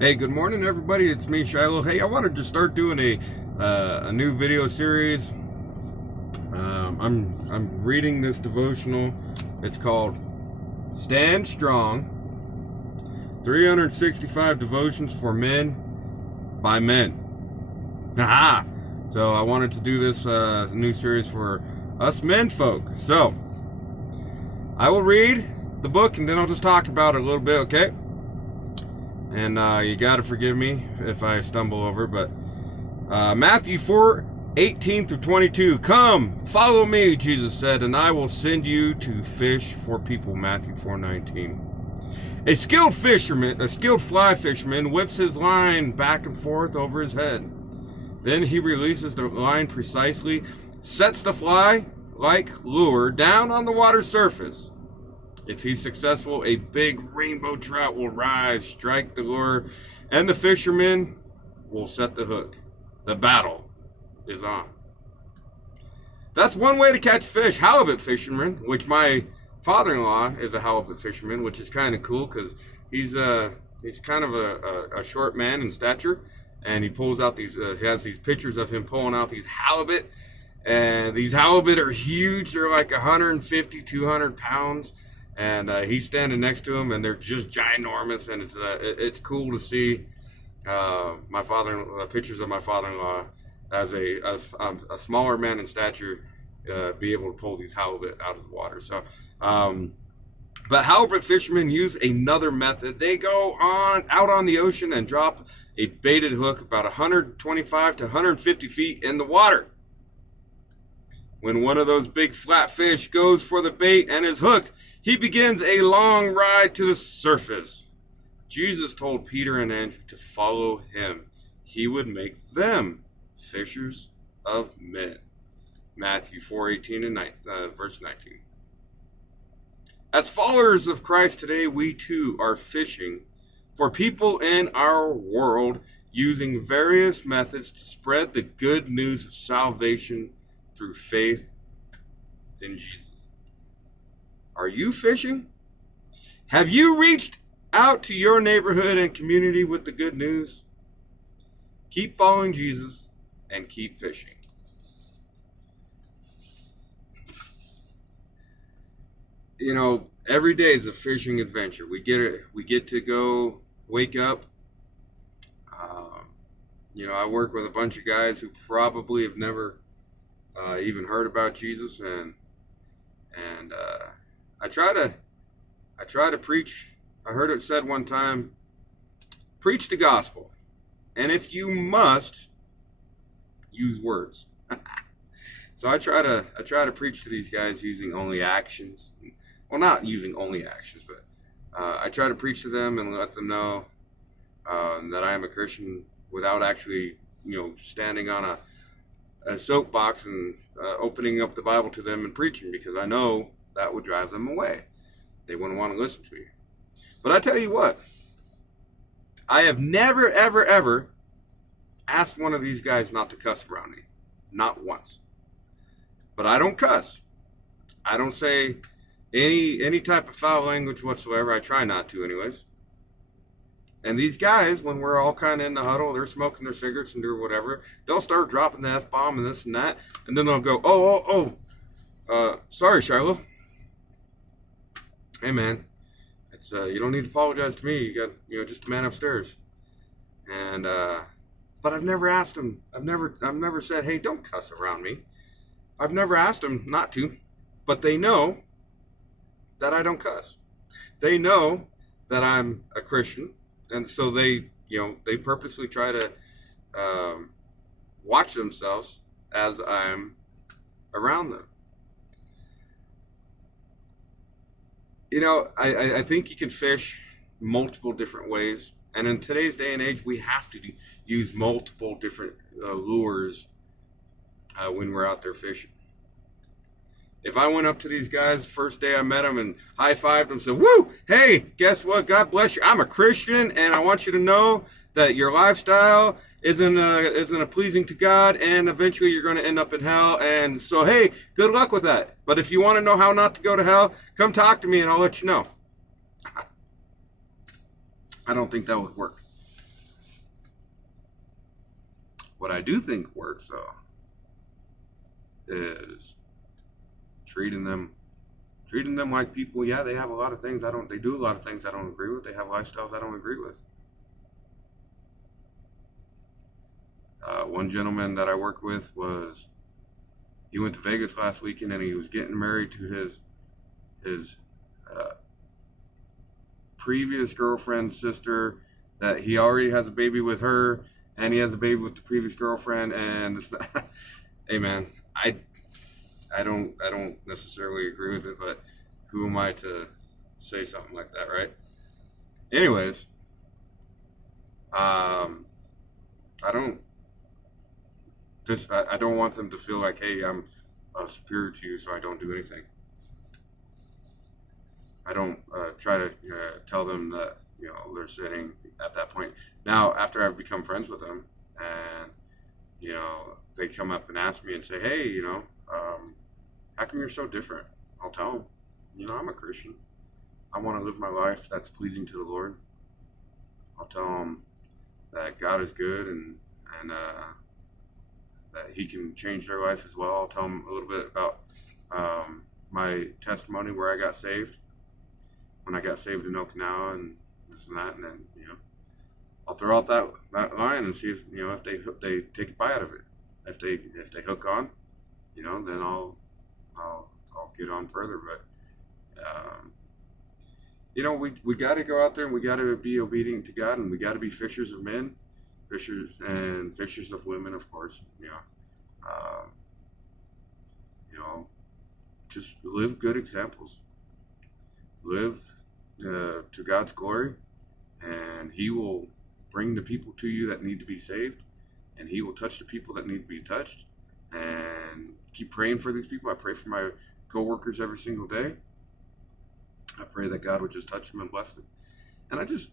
Hey, good morning, everybody. It's me, Shiloh. Hey, I wanted to start doing a new video series. I'm reading this devotional. It's called "Stand Strong: 365 Devotions for Men by Men." Aha! So I wanted to do this new series for us men folk. So I will read the book and then I'll just talk about it a little bit. Okay? And you gotta forgive me if I stumble over, but Matthew 4:18 through 22. Come, follow me, Jesus said, and I will send you to fish for people. Matthew 4:19. A skilled fly fisherman, whips his line back and forth over his head. Then he releases the line precisely, sets the fly-like lure down on the water's surface. If he's successful, a big rainbow trout will rise, strike the lure, and the fisherman will set the hook. The battle is on. That's one way to catch fish. Halibut fisherman, which my father-in-law is a halibut fisherman, which is kind of cool because he's kind of a short man in stature, and he pulls out these. He has these pictures of him pulling out these halibut, and these halibut are huge. They're like 150, 200 pounds. And he's standing next to him, and they're just ginormous, and it's cool to see pictures of my father-in-law as a smaller man in stature be able to pull these halibut out of the water. So, but halibut fishermen use another method. They go out on the ocean and drop a baited hook about 125 to 150 feet in the water. When one of those big flat fish goes for the bait and is hooked, he begins a long ride to the surface. Jesus told Peter and Andrew to follow him. He would make them fishers of men. Matthew 4:18 and verse 19. As followers of Christ today, we too are fishing for people in our world using various methods to spread the good news of salvation through faith in Jesus. Are you fishing? Have you reached out to your neighborhood and community with the good news? Keep following Jesus and keep fishing. You know, every day is a fishing adventure. We get to go wake up. I work with a bunch of guys who probably have never even heard about Jesus, and I try to preach. I heard it said one time, preach the gospel. And if you must, use words. So I try to preach to these guys using only actions. Well, not using only actions, but I try to preach to them and let them know that I am a Christian without actually, standing on a soapbox and opening up the Bible to them and preaching, because I know that would drive them away. They wouldn't want to listen to me. But I tell you what, I have never, ever, ever asked one of these guys not to cuss around me. Not once. But I don't cuss. I don't say any type of foul language whatsoever. I try not to anyways. And these guys, when we're all kind of in the huddle, they're smoking their cigarettes and doing whatever, they'll start dropping the F-bomb and this and that. And then they'll go, sorry, Shiloh. Hey, man, it's you don't need to apologize to me. You got, just a man upstairs. And but I've never asked them. I've never said, hey, don't cuss around me. I've never asked them not to, but they know that I don't cuss. They know that I'm a Christian, and so they purposely try to watch themselves as I'm around them. I think you can fish multiple different ways. And in today's day and age, we have to use multiple different lures when we're out there fishing. If I went up to these guys the first day I met them and high-fived them and said, woo, hey, guess what? God bless you. I'm a Christian, and I want you to know that your lifestyle isn't pleasing to God, and eventually you're going to end up in hell. And so, hey, good luck with that. But if you want to know how not to go to hell, come talk to me and I'll let you know. I don't think that would work. What I do think works though is treating them like people. Yeah, they have a lot of things they do a lot of things I don't agree with. They have lifestyles I don't agree with. One gentleman that I work with he went to Vegas last weekend and he was getting married to his uh, previous girlfriend's sister, that he already has a baby with her, and he has a baby with the previous girlfriend, and it's not, hey man, I don't necessarily agree with it, but who am I to say something like that, right? Anyways, I don't I don't want them to feel like, hey, I'm superior to you, so I don't do anything. I don't try to tell them that they're sitting at that point. Now, after I've become friends with them, and they come up and ask me and say, "Hey, how come you're so different?" I'll tell them, I'm a Christian. I want to live my life that's pleasing to the Lord. I'll tell them that God is good and that He can change their life as well. I'll tell them a little bit about my testimony where I got saved, when I got saved in Okinawa and this and that, and then I'll throw out that line and see if they take a bite out of it. If they hook on, then I'll get on further. But we got to go out there and we got to be obedient to God, and we got to be fishers of men, fishers of women, of course. Um, just live good examples. Live to God's glory, and He will bring the people to you that need to be saved, and He will touch the people that need to be touched. And keep praying for these people. I pray for my coworkers every single day. I pray that God would just touch them and bless them. And I just